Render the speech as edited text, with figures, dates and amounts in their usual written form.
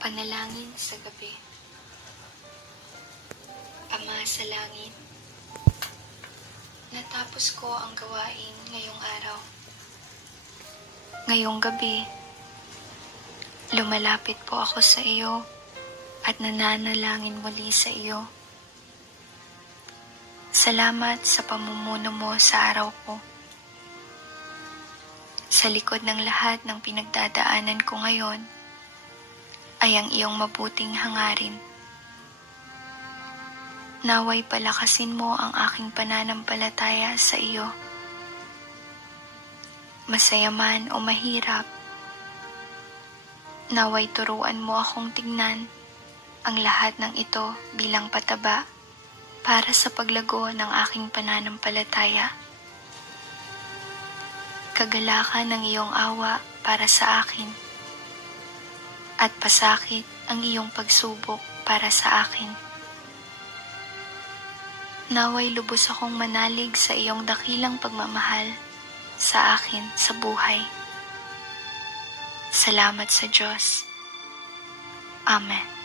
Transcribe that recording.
Panalangin sa gabi. Ama sa langit, natapos ko ang gawain ngayong araw. Ngayong gabi, lumalapit po ako sa iyo at nananalangin muli sa iyo. Salamat sa pamumuno mo sa araw ko. Sa likod ng lahat ng pinagdadaanan ko ngayon, ay ang iyong mabuting hangarin. Naway palakasin mo ang aking pananampalataya sa iyo. Masaya man o mahirap, naway turuan mo akong tingnan ang lahat ng ito bilang pataba para sa paglago ng aking pananampalataya. Kagalakan ng iyong awa para sa akin, at pasakit ang iyong pagsubok para sa akin. Naway lubos akong manalig sa iyong dakilang pagmamahal sa akin sa buhay. Salamat sa Diyos. Amen.